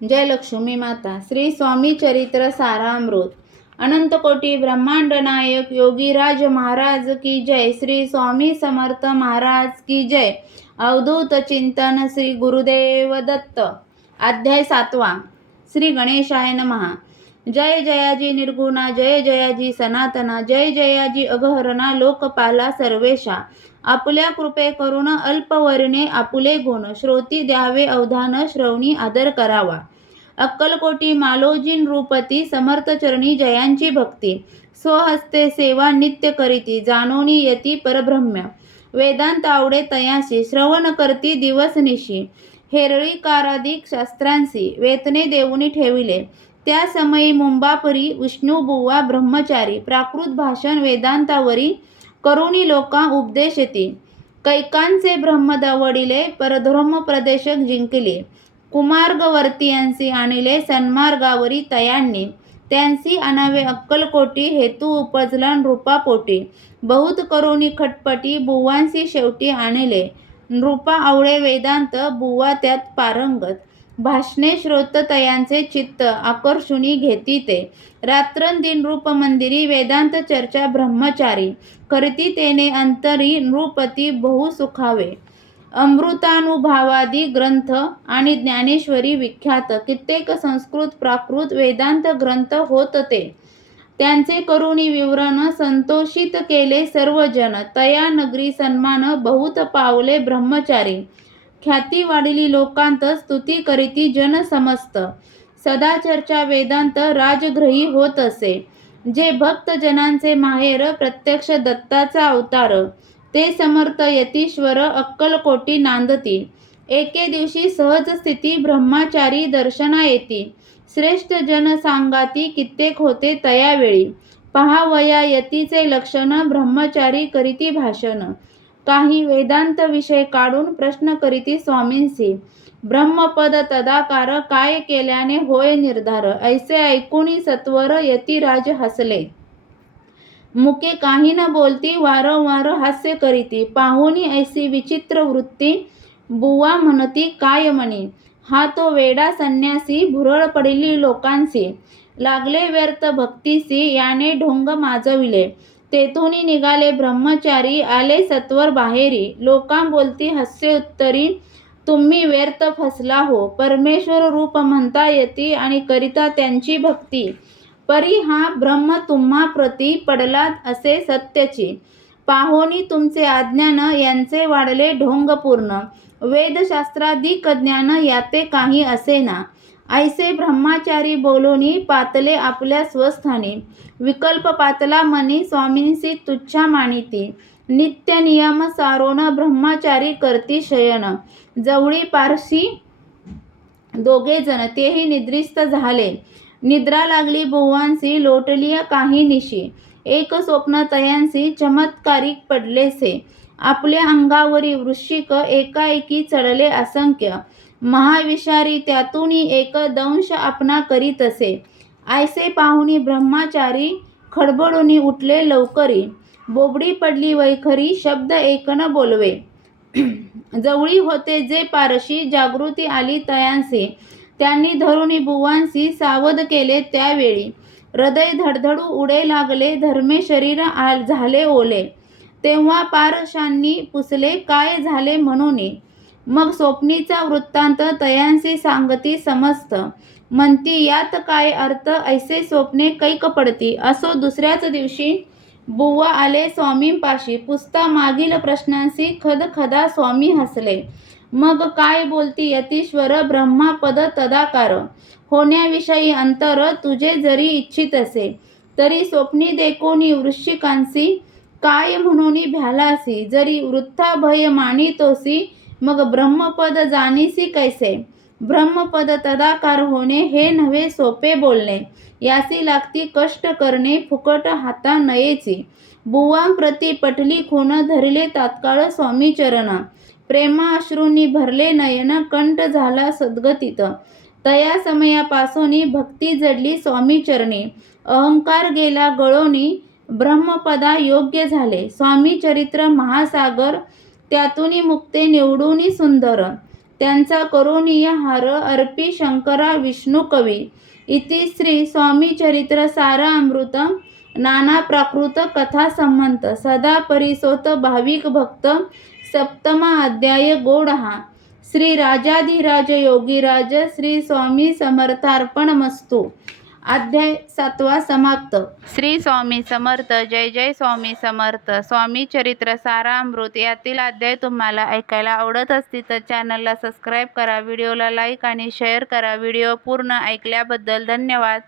जय लक्ष्मी माता। श्री स्वामी चरित्र सारामृत। अनंत कोटी ब्रह्मांड नायक योगीराज महाराज की जय। श्री स्वामी समर्थ महाराज की जय। अवधूत चिंतन श्री गुरुदेव दत्त। अध्याय 7। श्री गणेशाय नमः। जय जयाजी निर्गुणा, जय जयाजी सनातना, जय जयाजी अगहरणा, लोकपाला सर्वेशा। आपल्या कृपे करून अल्पवर्णे आपुले गुण, श्रोती द्यावे अवधान, श्रवणी आदर करावा। अक्कलकोटी मालोजीन रूपती, समर्थ चरणी जयांची भक्ती। स्वहस्ते सेवा नित्य करीती, जानोनी यती परब्रह्म। वेदांत आवडे तयासी, श्रवण करती दिवस निशी। हेरळी काराधिक शास्त्रांसी, वेतने देऊनी ठेविले। त्या समयी मुंबापरी विष्णुबुवा ब्रह्मचारी, प्राकृत भाषण वेदांतावरी, करुणी लोका उपदेशती। कैकांचे ब्रह्मदवडिले, परधर्म प्रदेशक जिंकले। कुमार्गवर्तीयांसी आणिले, सन्मार्गावरी तयांनी। त्यांसी आणावे अक्कलकोटी, हेतू उपजला नृपापोटी। बहुत करुणी खटपटी, बुवांसी शेवटी आणिले। नृपा आवडे वेदांत, बुवा त्यात पारंगत। भाषणे श्रोत तयांचे चित्त, आकर्षुनी घेती ते। रात्रंदिन नृप मंदिरी, वेदांत चर्चा ब्रह्मचारी। करती तेने अंतरी, नृपती बहु सुखावे। अमृतानुभावादी ग्रंथ आणि ज्ञानेश्वरी विख्यात, कित्येक संस्कृत प्राकृत वेदांत ग्रंथ होत ते। त्यांचे करुणी विवरण, संतोषित केले सर्वजन। तया नगरी सन्मान, बहुत पावले ब्रह्मचारी। ख्याती वाढली लोकांत, स्तुती करीती जन समस्त। सदा चर्चा वेदांत, राजगृही होत असे। जे भक्त जनांचे माहेर, प्रत्यक्ष दत्ताचा अवतार। ते समर्थ यतीश्वर, अक्कलकोटी नांदती। एके दिवशी सहज स्थिती, ब्रह्मचारी दर्शना येती। श्रेष्ठ जन सांगाती, कित्येक होते तयावेळी। पहावया यतीचे लक्षण, ब्रह्मचारी करीती भाषण। काही वेदांत विषय काढून, प्रश्न करीती स्वामींसी। ब्रह्मपद तदाकार, काय केल्याने होय निर्धार। ऐसे ऐकुनी सत्वर, यतीराज हसले। मुके काही न बोलती, वारंवार हास्य करीती। पाहुनी ऐसी विचित्र वृत्ती, बुवा म्हणती काय म्हणी। हा तो वेडा संन्यासी, भुरळ पडली लोकांसी। लागले व्यर्थ भक्तीसी, याने ढोंग माजविले। तेथुनी निघाले ब्रह्मचारी, आले सत्वर बाहेरी। लोकां बोलती हास्य उत्तरी, तुम्ही व्यर्थ फसला हो। परमेश्वर रूप म्हणता येती, आणि करिता त्यांची भक्ती। परी हा ब्रह्म तुम्हा प्रती, पडलात असे सत्यची। पाहोनी तुमचे अज्ञान, यांचे वाढले ढोंग पूर्ण। वेदशास्त्राधिक ज्ञान, याते काही असेना। ऐसे ब्रह्मचारी बोलूनी, पातले आपल्या स्वस्थानी। विकल्प पातला मनी, स्वामींसी तुच्छा मानिती। नित्य नियम सारोन, ब्रह्मचारी करती शयन। जवळी पारशी दोघे जण, तेही निद्रिस्त झाले। निद्रा लागली बुवांसी, लोटली काही निशी। एक स्वप्न तयांसी, चमत्कारिक पडलेसे। आपल्या अंगावरी वृश्चिक, एकाएकी चढले असंख्य। महाविषारी त्यातूनी, एक दंश आपणा करीत असे। ऐसे पाहुनी ब्रह्मचारी, खडबडूनी उठले लवकरी। बोबडी पडली वैखरी, शब्द एक न बोलवे। जवळी होते जे पारशी, जागृती आली तयांसी। त्यांनी धरुणी बुवांसी, सावध केले त्यावेळी। हृदय धडधडू उडे लागले, धर्मे शरीर झाले ओले। तेव्हा पारशांनी पुसले, काय झाले म्हणूनी। मग स्वप्नीचा वृत्तांत तयांसी सांगती समस्त। म्हणती यात काय अर्थ, ऐसे स्वप्ने कैक पडती। असो दुसऱ्याच दिवशी बुवा आले स्वामींपाशी। पुसता मागील प्रश्नांसी, खदखदा स्वामी हसले। मग काय बोलती यतीश्वर, ब्रह्मपद तदाकार। होण्याविषयी अंतर, तुझे जरी इच्छित असे। तरी स्वप्नी देखोनी वृश्चिकांसी, काय म्हणूनी भ्यालासी। जरी वृथा भय मानितोसी, मग ब्रह्मपद जाणीसी कैसे। ब्रह्मपद तदाकार होणे, हे नव्हे सोपे बोलणे। यासी लागती कष्ट करणे, फुकट हाता नयेची। बुवांप्रती पटली खूण, धरले तात्काळ स्वामी चरण। प्रेमाश्रूंनी भरले नयन, कंठ झाला सद्गतीत। तया समयापासूनी भक्ती जडली स्वामी चरणी। अहंकार गेला गळोनी, ब्रह्मपदा योग्य झाले। स्वामी चरित्र महासागर, त्यातूनी मुक्ते निवडूनी सुंदर। त्यांचा करुणीय हार अर्पी शंकरा विष्णू कवी. इति श्री स्वामी चरित्र सारामृत नाना प्राकृत कथा संमत सदा परिसोत भाविक भक्त. सप्तमा अध्याय गोडहा. श्री राजाधिराज योगीराज श्री स्वामी समर्थार्पणमस्तु. अध्याय 7वा समाप्त. श्री स्वामी समर्थ. जय जय स्वामी समर्थ. स्वामी चरित्र सारामृत यातील अध्याय तुम्हाला ऐकायला आवडत असतील तर चॅनलला सबस्क्राईब करा, व्हिडिओला लाईक आणि शेअर करा. व्हिडिओ पूर्ण ऐकल्याबद्दल धन्यवाद.